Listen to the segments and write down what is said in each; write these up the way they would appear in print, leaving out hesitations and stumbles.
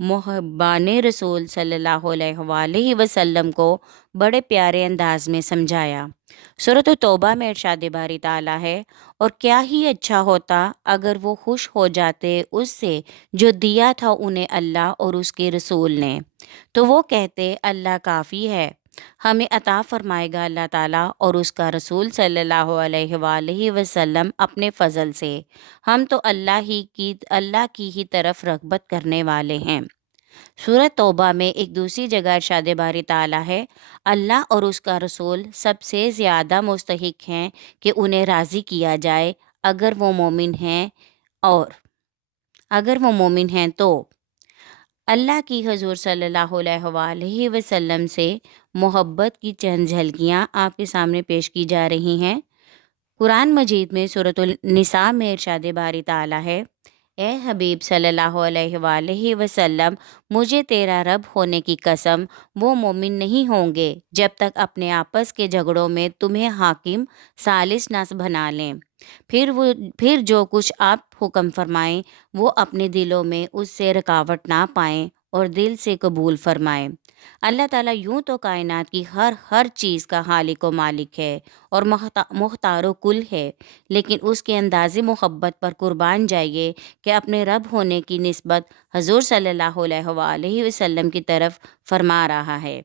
محبان رسول صلی اللہ علیہ وآلہ وسلم کو بڑے پیارے انداز میں سمجھایا۔ سورۃ توبہ میں ارشاد باری تعالیٰ ہے، اور کیا ہی اچھا ہوتا اگر وہ خوش ہو جاتے اس سے جو دیا تھا انہیں اللہ اور اس کے رسول نے، تو وہ کہتے اللہ کافی ہے، ہمیں عطا فرمائے گا اللہ تعالیٰ اور اس کا رسول صلی اللہ علیہ وآلہ وسلم اپنے فضل سے، ہم تو اللہ کی ہی طرف رغبت کرنے والے ہیں۔ سورۃ توبہ میں ایک دوسری جگہ ارشاد باری تعالیٰ ہے، اللہ اور اس کا رسول سب سے زیادہ مستحق ہیں کہ انہیں راضی کیا جائے اگر وہ مومن ہیں تو اللہ کی حضور صلی اللہ علیہ وآلہ وسلم سے محبت کی چند جھلکیاں آپ کے سامنے پیش کی جا رہی ہیں۔ قرآن مجید میں سورۃ النساء میں ارشاد باری تعالیٰ ہے، اے حبیب صلی اللہ علیہ وآلہ وسلم، مجھے تیرا رب ہونے کی قسم، وہ مومن نہیں ہوں گے جب تک اپنے آپس کے جھگڑوں میں تمہیں حاکم ثالث نہ بنا لیں، پھر جو کچھ آپ حکم فرمائیں وہ اپنے دلوں میں اس سے رکاوٹ نہ پائیں اور دل سے قبول فرمائیں۔ اللہ تعالیٰ یوں تو کائنات کی ہر چیز کا خالق و مالک ہے اور مختار و کل ہے، لیکن اس کے انداز محبت پر قربان جائیے کہ اپنے رب ہونے کی نسبت حضور صلی اللہ علیہ وآلہ وسلم کی طرف فرما رہا ہے۔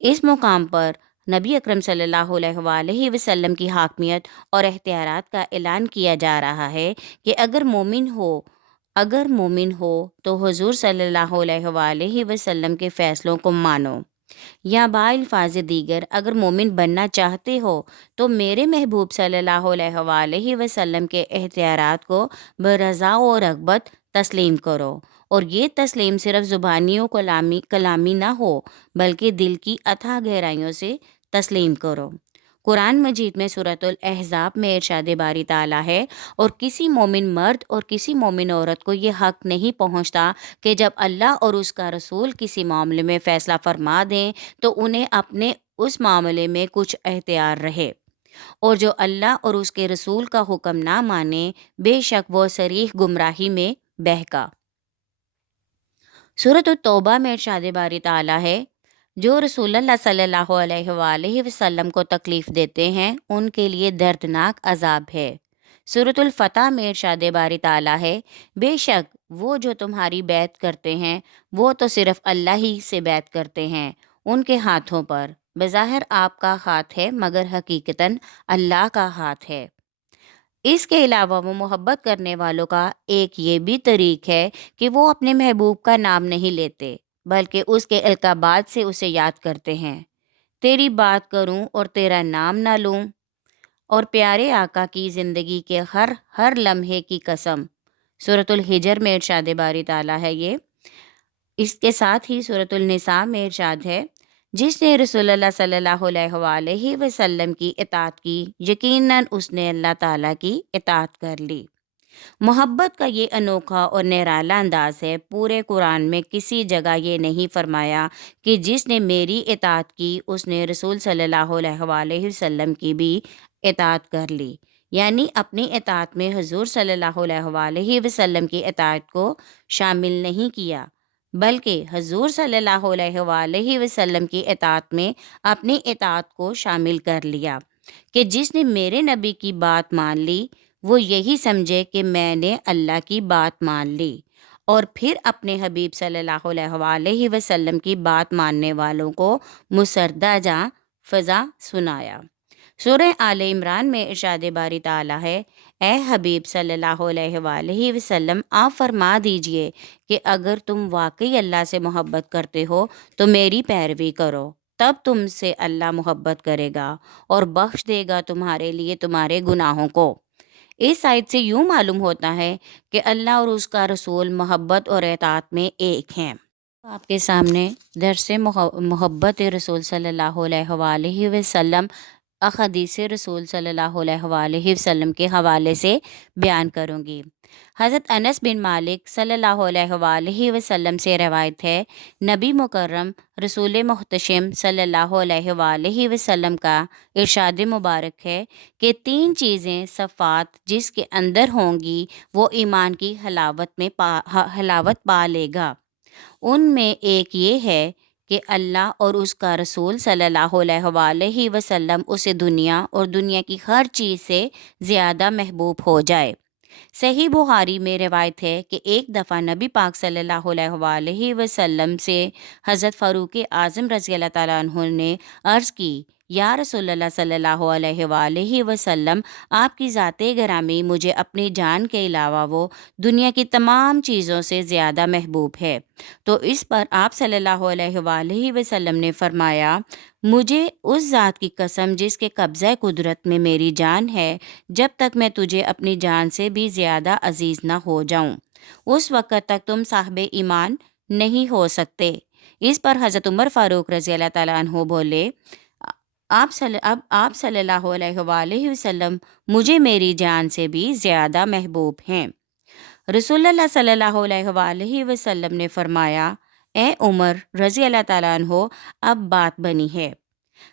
اس مقام پر نبی اکرم صلی اللہ علیہ وآلہ وسلم کی حاکمیت اور اختیارات کا اعلان کیا جا رہا ہے کہ اگر مومن ہو تو حضور صلی اللہ علیہ وآلہ وسلم کے فیصلوں کو مانو، یا بالفاظ دیگر اگر مومن بننا چاہتے ہو تو میرے محبوب صلی اللہ علیہ وآلہ وسلم کے اختیارات کو برضا و رغبت تسلیم کرو، اور یہ تسلیم صرف زبانی و کلامی نہ ہو بلکہ دل کی اتھاہ گہرائیوں سے تسلیم کرو۔ قرآن مجید میں سورۃ الاحزاب میں ارشاد باری تعالیٰ ہے، اور کسی مومن مرد اور کسی مومن عورت کو یہ حق نہیں پہنچتا کہ جب اللہ اور اس کا رسول کسی معاملے میں فیصلہ فرما دیں تو انہیں اپنے اس معاملے میں کچھ اختیار رہے، اور جو اللہ اور اس کے رسول کا حکم نہ مانے بے شک وہ صریح گمراہی میں بہکا۔ سورۃ التوبہ میں ارشاد باری تعالیٰ ہے، جو رسول اللہ صلی اللہ علیہ وآلہ وسلم کو تکلیف دیتے ہیں ان کے لیے دردناک عذاب ہے۔ سورۃ الفتح میں ارشاد باری تعالیٰ ہے، بے شک وہ جو تمہاری بیعت کرتے ہیں وہ تو صرف اللہ ہی سے بیعت کرتے ہیں، ان کے ہاتھوں پر بظاہر آپ کا ہاتھ ہے مگر حقیقتاً اللہ کا ہاتھ ہے۔ اس کے علاوہ وہ محبت کرنے والوں کا ایک یہ بھی طریق ہے کہ وہ اپنے محبوب کا نام نہیں لیتے بلکہ اس کے القابات سے اسے یاد کرتے ہیں، تیری بات کروں اور تیرا نام نہ لوں، اور پیارے آقا کی زندگی کے ہر لمحے کی قسم۔ سورۃ الحجر میں ارشاد باری تعالیٰ ہے یہ۔ اس کے ساتھ ہی سورۃ النساء میں ارشاد ہے، جس نے رسول اللہ صلی اللہ علیہ وآلہ وسلم کی اطاعت کی یقیناً اس نے اللہ تعالیٰ کی اطاعت کر لی۔ محبت کا یہ انوکھا اور نرالا انداز ہے، پورے قرآن میں کسی جگہ یہ نہیں فرمایا کہ جس نے میری اطاعت کی اس نے رسول صلی اللہ علیہ وآلہ وسلم کی بھی اطاعت کر لی، یعنی اپنی اطاعت میں حضور صلی اللہ علیہ وآلہ وسلم کی اطاعت کو شامل نہیں کیا بلکہ حضور صلی اللہ علیہ وآلہ وسلم کی اطاعت میں اپنی اطاعت کو شامل کر لیا، کہ جس نے میرے نبی کی بات مان لی وہ یہی سمجھے کہ میں نے اللہ کی بات مان لی، اور پھر اپنے حبیب صلی اللہ علیہ وآلہ وسلم کی بات ماننے والوں کو مسردہ جاں فضا سنایا۔ سورہ آل عمران میں ارشاد باری تعالیٰ ہے، اے حبیب صلی اللہ علیہ وآلہ وسلم آپ فرما دیجئے کہ اگر تم واقعی اللہ سے محبت کرتے ہو تو میری پیروی کرو، تب تم سے اللہ محبت کرے گا اور بخش دے گا تمہارے لیے تمہارے گناہوں کو۔ اس آیت سے یوں معلوم ہوتا ہے کہ اللہ اور اس کا رسول محبت اور اطاعت میں ایک ہیں۔ آپ کے سامنے درس محبت رسول صلی اللہ علیہ وآلہ وسلم احادیث رسول صلی اللہ علیہ وآلہ وسلم کے حوالے سے بیان کروں گی۔ حضرت انس بن مالک صلی اللہ علیہ وآلہ وسلم سے روایت ہے، نبی مکرم رسول محتشم صلی اللہ علیہ وآلہ وسلم کا ارشاد مبارک ہے کہ 3 چیزیں صفات جس کے اندر ہوں گی وہ ایمان کی حلاوت پا لے گا، ان میں ایک یہ ہے کہ اللہ اور اس کا رسول صلی اللہ علیہ وآلہ وسلم اسے دنیا اور دنیا کی ہر چیز سے زیادہ محبوب ہو جائے۔ صحیح بخاری میں روایت ہے کہ ایک دفعہ نبی پاک صلی اللہ علیہ وآلہ وسلم سے حضرت فاروق اعظم رضی اللہ تعالیٰ عنہ نے عرض کی، یا رسول اللہ صلی اللہ علیہ وآلہ وسلم، آپ کی ذات گرامی مجھے اپنی جان کے علاوہ وہ دنیا کی تمام چیزوں سے زیادہ محبوب ہے۔ تو اس پر آپ صلی اللہ علیہ وآلہ وسلم نے فرمایا، مجھے اس ذات کی قسم جس کے قبضہ قدرت میں میری جان ہے، جب تک میں تجھے اپنی جان سے بھی زیادہ عزیز نہ ہو جاؤں، اس وقت تک تم صاحب ایمان نہیں ہو سکتے۔ اس پر حضرت عمر فاروق رضی اللہ تعالیٰ عنہ بولے، آپ صلی اللہ علیہ وآلہ وسلم مجھے میری جان سے بھی زیادہ محبوب ہیں۔ رسول اللہ صلی اللہ علیہ وآلہ وسلم نے فرمایا، اے عمر رضی اللہ تعالیٰ عنہ، اب بات بنی ہے۔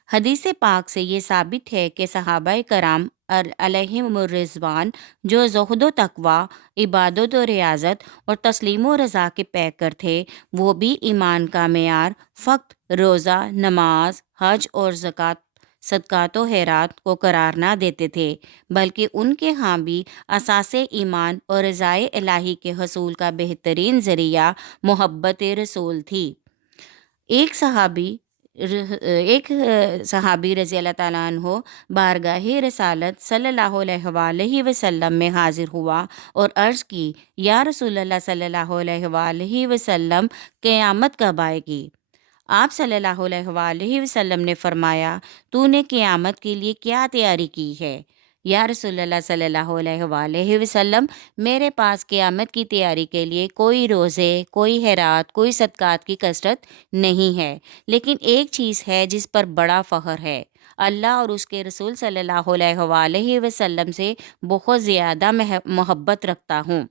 حدیث پاک سے یہ ثابت ہے کہ صحابہ کرام علیہم الرضوان جو زہد و تقوی، عبادت و ریاضت اور تسلیم و رضا کے پیکر تھے، وہ بھی ایمان کا معیار فقط روزہ، نماز، حج اور صدقات و خیرات کو قرار نہ دیتے تھے، بلکہ ان کے ہاں بھی اساس ایمان اور رضائے الہی کے حصول کا بہترین ذریعہ محبت رسول تھی۔ ایک صحابی رضی اللہ تعالیٰ عنہ بارگاہ رسالت صلی اللہ علیہ وآلہ وسلم میں حاضر ہوا اور عرض کی، یا رسول اللہ صلی اللہ علیہ وآلہ وسلم، قیامت کب آئے گی؟ آپ صلی اللہ علیہ وآلہ وسلم نے فرمایا، تو نے قیامت کے لیے کیا تیاری کی ہے؟ یا رسول اللہ صلی اللہ علیہ وآلہ وسلم، میرے پاس قیامت کی تیاری کے لیے کوئی روزے، کوئی خیرات، کوئی صدقات کی کثرت نہیں ہے، لیکن ایک چیز ہے جس پر بڑا فخر ہے، اللہ اور اس کے رسول صلی اللہ علیہ وآلہ وسلم سے بہت زیادہ محبت رکھتا ہوں۔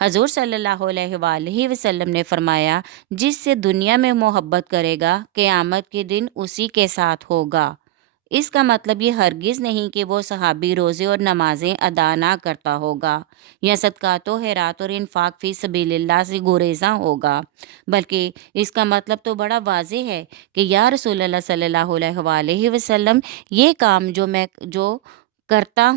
حضور صلی اللہ علیہ وآلہ وسلم نے فرمایا، جس سے دنیا میں محبت کرے گا، قیامت کے دن اسی کے ساتھ ہوگا۔ اس کا مطلب یہ ہرگز نہیں کہ وہ صحابی روزے اور نمازیں ادا نہ کرتا ہوگا یا صدقات و خیرات اور انفاق فی سبیل اللہ سے گریزاں ہوگا، بلکہ اس کا مطلب تو بڑا واضح ہے کہ یا رسول اللہ صلی اللہ علیہ وآلہ وسلم، یہ کام جو کرتا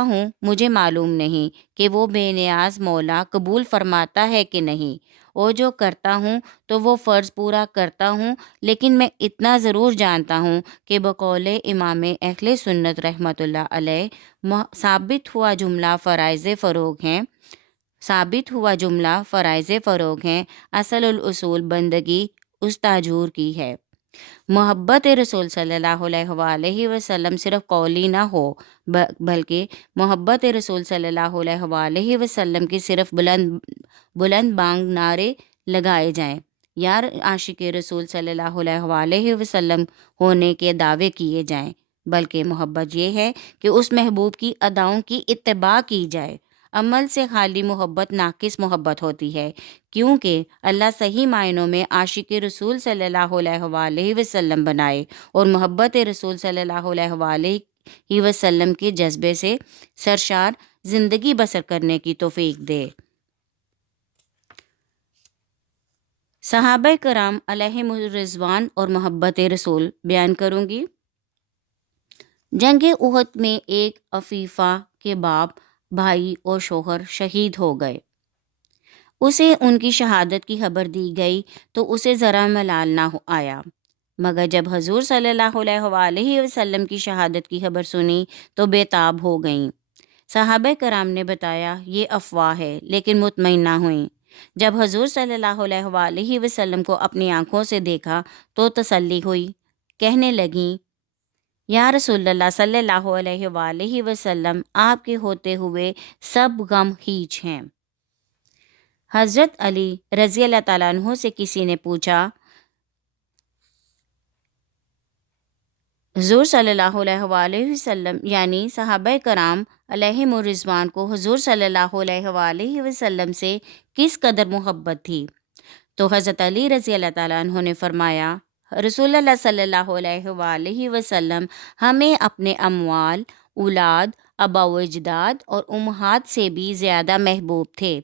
ہوں مجھے معلوم نہیں کہ وہ بے نیاز مولا قبول فرماتا ہے کہ نہیں، اور جو کرتا ہوں تو وہ فرض پورا کرتا ہوں، لیکن میں اتنا ضرور جانتا ہوں کہ بقول امام اہل سنت رحمۃ اللہ علیہ ثابت ہوا جملہ فرائض فروغ ہیں، اصل الاصول بندگی اس تاجور کی ہے۔ محبت رسول صلی اللہ علیہ وآلہ وسلم صرف قولی نہ ہو، بلکہ محبت رسول صلی اللہ علیہ وآلہ وسلم کی صرف بلند بانگ نعرے لگائے جائیں، یا عاشق رسول صلی اللہ علیہ وآلہ وسلم ہونے کے دعوے کیے جائیں، بلکہ محبت یہ ہے کہ اس محبوب کی اداؤں کی اتباع کی جائے۔ عمل سے خالی محبت ناقص محبت ہوتی ہے، کیونکہ اللہ صحیح معنوں میں عاشق رسول صلی اللہ علیہ وآلہ وسلم بنائے اور محبت رسول صلی اللہ علیہ وآلہ وسلم کے جذبے سے سرشار زندگی بسر کرنے کی توفیق دے۔ صحابہ کرام علیہم الرضوان اور محبت رسول بیان کروں گی۔ جنگ احد میں ایک عفیفہ کے باپ، بھائی اور شوہر شہید ہو گئے۔ اسے ان کی شہادت کی خبر دی گئی تو اسے ذرا ملال نہ آیا، مگر جب حضور صلی اللہ علیہ وآلہ وسلم کی شہادت کی خبر سنی تو بے تاب ہو گئیں۔ صحابہ کرام نے بتایا، یہ افواہ ہے، لیکن مطمئن نہ ہوئیں۔ جب حضور صلی اللہ علیہ وآلہ وسلم کو اپنی آنکھوں سے دیکھا تو تسلی ہوئی، کہنے لگیں، یا رسول اللہ صلی اللہ علیہ وآلہ وسلم، آپ کے ہوتے ہوئے سب غم ہیچ ہیں۔ حضرت علی رضی اللہ تعالیٰ عنہ سے کسی نے پوچھا، حضور صلی اللہ علیہ وآلہ وسلم یعنی صحابہ کرام علیہم الرضوان کو حضور صلی اللہ علیہ وآلہ وسلم سے کس قدر محبت تھی؟ تو حضرت علی رضی اللہ تعالیٰ عنہ نے فرمایا، رسول اللہ صلی اللہ علیہ وآلہ وسلم ہمیں اپنے اموال، اولاد، آباء و اجداد اور امہات سے بھی زیادہ محبوب تھے،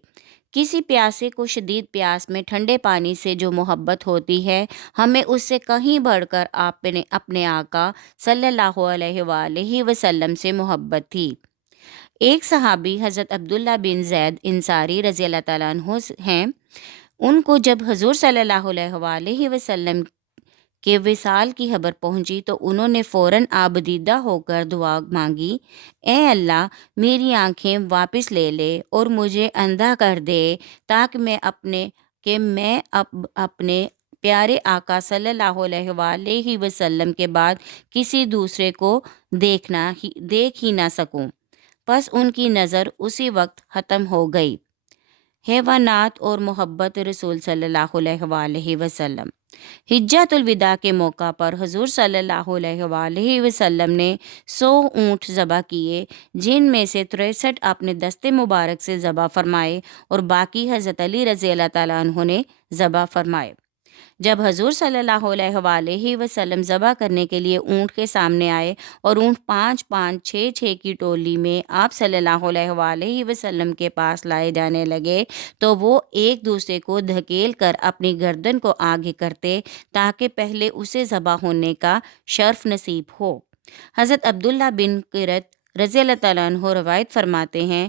کسی پیاسے کو شدید پیاس میں ٹھنڈے پانی سے جو محبت ہوتی ہے، ہمیں اس سے کہیں بڑھ کر اپنے آقا صلی اللہ علیہ وآلہ وسلم سے محبت تھی۔ ایک صحابی حضرت عبداللہ بن زید انصاری رضی اللہ تعالیٰ عنہ ہیں۔ ان کو جب حضور صلی اللہ علیہ وآلہ وسلم کے وصال کی خبر پہنچی تو انہوں نے فوراً آبدیدہ ہو کر دعا مانگی، اے اللہ میری آنکھیں واپس لے لے اور مجھے اندھا کر دے تاکہ میں اپنے پیارے آقا صلی اللہ علیہ وآلہ وسلم کے بعد کسی دوسرے کو دیکھ ہی نہ سکوں۔ پس ان کی نظر اسی وقت ختم ہو گئی۔ حیوانات اور محبت رسول صلی اللہ علیہ وآلہ وسلم۔ حجۃ الوداع کے موقع پر حضور صلی اللہ علیہ وآلہ وسلم نے 100 اونٹ ذبح کیے، جن میں سے 63 اپنے دست مبارک سے ذبح فرمائے اور باقی حضرت علی رضی اللہ تعالیٰ عنہ نے ذبح فرمائے۔ جب حضور صلی اللہ علیہ وآلہ وسلم ذبح کرنے کے لیے اونٹ کے سامنے آئے اور اونٹ 5 5 6 6 کی ٹولی میں آپ صلی اللہ علیہ وآلہ وسلم کے پاس لائے جانے لگے تو وہ ایک دوسرے کو دھکیل کر اپنی گردن کو آگے کرتے تاکہ پہلے اسے ذبح ہونے کا شرف نصیب ہو۔ حضرت عبداللہ بن قرۃ رضی اللہ تعالیٰ عنہ روایت فرماتے ہیں،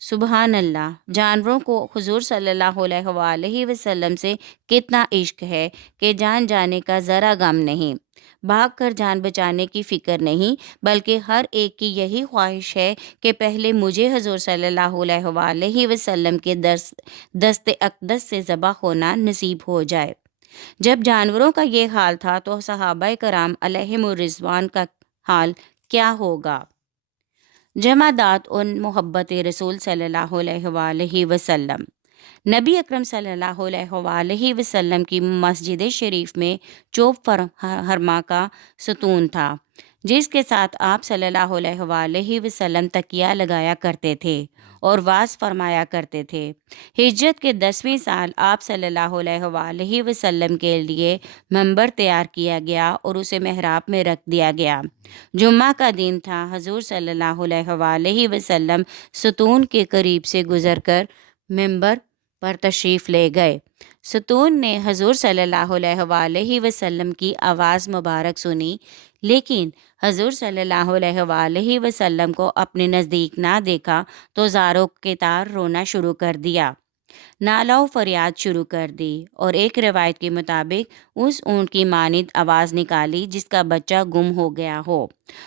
سبحان اللہ، جانوروں کو حضور صلی اللہ علیہ وآلہ وسلم سے کتنا عشق ہے کہ جان جانے کا ذرا غم نہیں، بھاگ کر جان بچانے کی فکر نہیں، بلکہ ہر ایک کی یہی خواہش ہے کہ پہلے مجھے حضور صلی اللہ علیہ وآلہ وسلم کے دست اقدس سے ذبح ہونا نصیب ہو جائے۔ جب جانوروں کا یہ حال تھا تو صحابہ کرام علیہم الرضوان کا حال کیا ہوگا؟ جمادات اور محبت رسول صلی اللہ علیہ وآلہ وسلم۔ نبی اکرم صلی اللہ علیہ وآلہ وسلم کی مسجد شریف میں چوب ہرما کا ستون تھا، جس کے ساتھ آپ صلی اللہ علیہ وآلہ وسلم تکیہ لگایا کرتے تھے اور واعظ فرمایا کرتے تھے۔ ہجرت کے 10ویں سال آپ صلی اللہ علیہ وآلہ وسلم کے لیے منبر تیار کیا گیا اور اسے محراب میں رکھ دیا گیا۔ جمعہ کا دن تھا۔ حضور صلی اللہ علیہ وآلہ وسلم ستون کے قریب سے گزر کر منبر پر تشریف لے گئے۔ ستون نے حضور صلی اللہ علیہ وآلہ وسلم کی آواز مبارک سنی، لیکن حضور صلی اللہ علیہ وآلہ وسلم کو اپنے نزدیک نہ دیکھا تو زاروں کے تار رونا شروع کر دیا، نالہ و فریاد شروع کر دی، اور ایک روایت کے مطابق اس اونٹ کی مانند آواز نکالی جس کا بچہ گم ہو گیا ہو،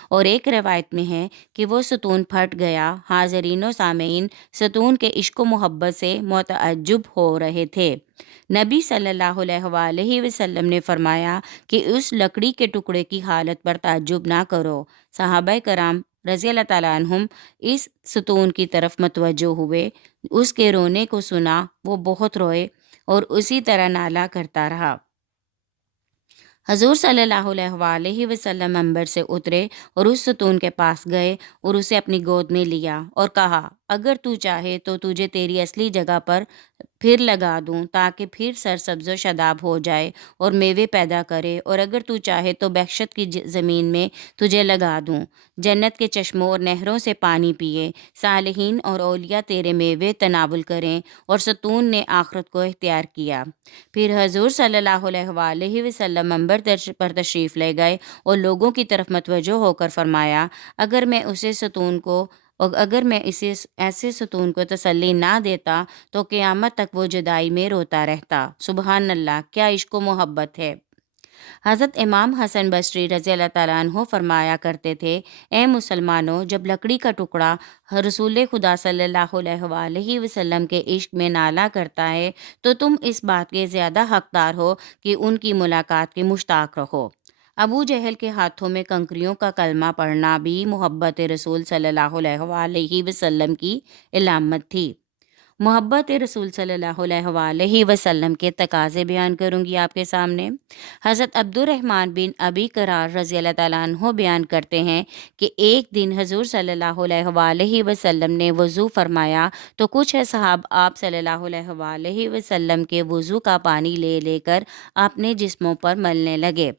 اور ایک روایت میں ہے کہ وہ ستون پھٹ گیا۔ حاضرین و سامعین ستون کے عشق و محبت سے متعجب ہو رہے تھے۔ نبی صلی اللہ علیہ وآلہ وسلم نے فرمایا کہ اس لکڑی کے ٹکڑے کی حالت پر تعجب نہ کرو۔ صحابہ کرام رضی اللہ تعالیٰ عنہم اس ستون کی طرف متوجہ ہوئے، اس کے رونے کو سنا، وہ بہت روئے اور اسی طرح نالہ کرتا رہا۔ حضور صلی اللہ علیہ وآلہ وسلم منبر سے اترے اور اس ستون کے پاس گئے اور اسے اپنی گود میں لیا اور کہا، اگر تو چاہے تو تجھے تیری اصلی جگہ پر پھر لگا دوں تاکہ پھر سرسبز و شاداب ہو جائے اور میوے پیدا کرے، اور اگر تو چاہے تو بہشت کی زمین میں تجھے لگا دوں، جنت کے چشموں اور نہروں سے پانی پیے، صالحین اور اولیاء تیرے میوے تناول کریں۔ اور ستون نے آخرت کو اختیار کیا۔ پھر حضور صلی اللہ علیہ وآلہ وسلم منبر پر تشریف لے گئے اور لوگوں کی طرف متوجہ ہو کر فرمایا، اگر میں ایسے ستون کو تسلی نہ دیتا تو قیامت تک وہ جدائی میں روتا رہتا۔ سبحان اللہ، کیا عشق و محبت ہے۔ حضرت امام حسن بصری رضی اللہ تعالیٰ عنہ فرمایا کرتے تھے، اے مسلمانوں، جب لکڑی کا ٹکڑا رسول خدا صلی اللہ علیہ وآلہ وسلم کے عشق میں نالہ کرتا ہے تو تم اس بات کے زیادہ حقدار ہو کہ ان کی ملاقات کے مشتاق رہو۔ ابو جہل کے ہاتھوں میں کنکریوں کا کلمہ پڑھنا بھی محبت رسول صلی اللہ علیہ وآلہ وسلم کی علامت تھی۔ محبت رسول صلی اللہ علیہ وآلہ وسلم کے تقاضے بیان کروں گی آپ کے سامنے۔ حضرت عبد الرحمن بن ابی قرار رضی اللہ تعالیٰ عنہ بیان کرتے ہیں کہ ایک دن حضور صلی اللہ علیہ وآلہ وسلم نے وضو فرمایا تو کچھ اصحاب آپ صلی اللہ علیہ وآلہ وسلم کے وضو کا پانی لے لے کر اپنے جسموں پر ملنے لگے۔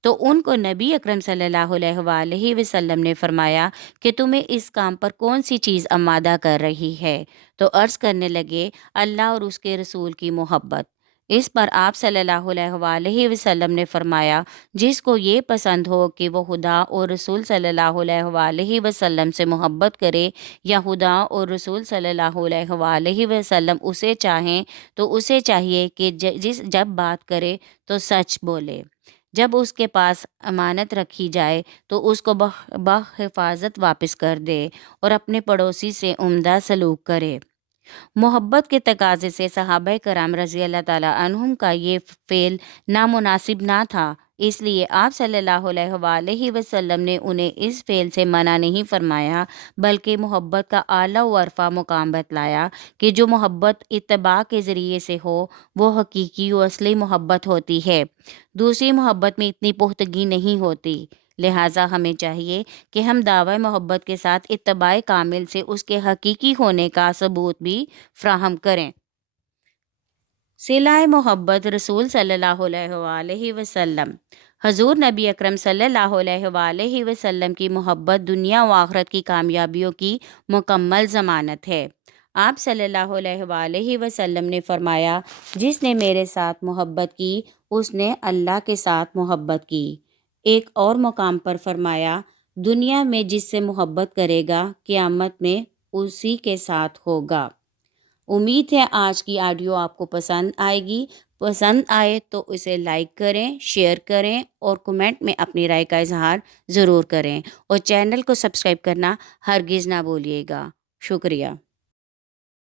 تو ان کو نبی اکرم صلی اللہ علیہ وآلہ وسلم نے فرمایا کہ تمہیں اس کام پر کون سی چیز آمادہ کر رہی ہے؟ تو عرض کرنے لگے اللہ اور اس کے رسول کی محبت۔ اس پر آپ صلی اللہ علیہ وآلہ وسلم نے فرمایا جس کو یہ پسند ہو کہ وہ خدا اور رسول صلی اللہ علیہ وآلہ وسلم سے محبت کرے یا خدا اور رسول صلی اللہ علیہ وآلہ وسلم اسے چاہیں تو اسے چاہیے کہ جب بات کرے تو سچ بولے، جب اس کے پاس امانت رکھی جائے تو اس کو بحفاظت واپس کر دے اور اپنے پڑوسی سے عمدہ سلوک کرے۔ محبت کے تقاضے سے صحابہ کرام رضی اللہ تعالیٰ عنہم کا یہ فعل نامناسب نہ تھا، اس لیے آپ صلی اللہ علیہ وآلہ وسلم نے انہیں اس فعل سے منع نہیں فرمایا، بلکہ محبت کا اعلیٰ و عرفہ مقام بتلایا کہ جو محبت اتباع کے ذریعے سے ہو وہ حقیقی و اصلی محبت ہوتی ہے، دوسری محبت میں اتنی پختگی نہیں ہوتی۔ لہٰذا ہمیں چاہیے کہ ہم دعوی محبت کے ساتھ اتباع کامل سے اس کے حقیقی ہونے کا ثبوت بھی فراہم کریں۔ صلہ محبت رسول صلی اللہ علیہ وآلہ وسلم۔ حضور نبی اکرم صلی اللہ علیہ وآلہ وسلم کی محبت دنیا و آخرت کی کامیابیوں کی مکمل ضمانت ہے۔ آپ صلی اللہ علیہ وآلہ وسلم نے فرمایا جس نے میرے ساتھ محبت کی اس نے اللہ کے ساتھ محبت کی۔ ایک اور مقام پر فرمایا دنیا میں جس سے محبت کرے گا قیامت میں اسی کے ساتھ ہوگا۔ امید ہے آج کی آڈیو آپ کو پسند آئے گی۔ پسند آئے تو اسے لائک کریں، شیئر کریں اور کمنٹ میں اپنی رائے کا اظہار ضرور کریں، اور چینل کو سبسکرائب کرنا ہرگز نہ بھولیے گا۔ شکریہ۔